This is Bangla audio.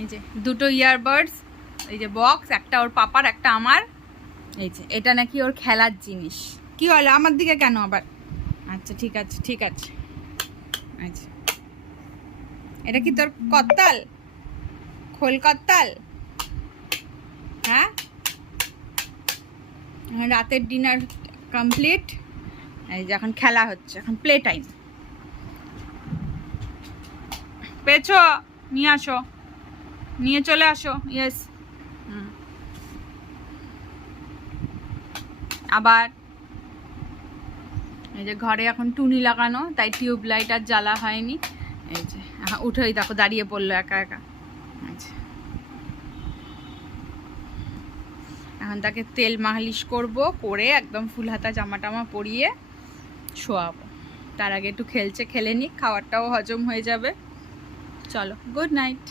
এই যে দুটো ইয়ারবাডস, এই যে বক্স, একটা ওর পাপার একটা আমার। এই যে এটা নাকি ওর খেলার জিনিস। কি হলো আমার দিকে কেন আবার? আচ্ছা ঠিক আছে ঠিক আছে। আচ্ছা এটা কি তোর করতাল, খোল করতাল? হ্যাঁ রাতের ডিনার কমপ্লিট। এই যে এখন খেলা হচ্ছে, এখন প্লে টাইম। পেছো নিয়ে আসো, নিয়ে চলে আসো। ইয়েস আবার এই যে ঘরে এখন টুনি লাগানো, তাই টিউব লাইট আর জ্বালা হয়নি। এই যে উঠেই দেখো দাঁড়িয়ে পড়লো একা একা। আচ্ছা এখন তাকে তেল মালিশ করব, করে একদম ফুল হাতা জামা টামা পরিয়ে শোয়াবো। তার আগে একটু খেলছে, খেলে নিক, খাবারটাও হজম হয়ে যাবে। চলো গুড নাইট।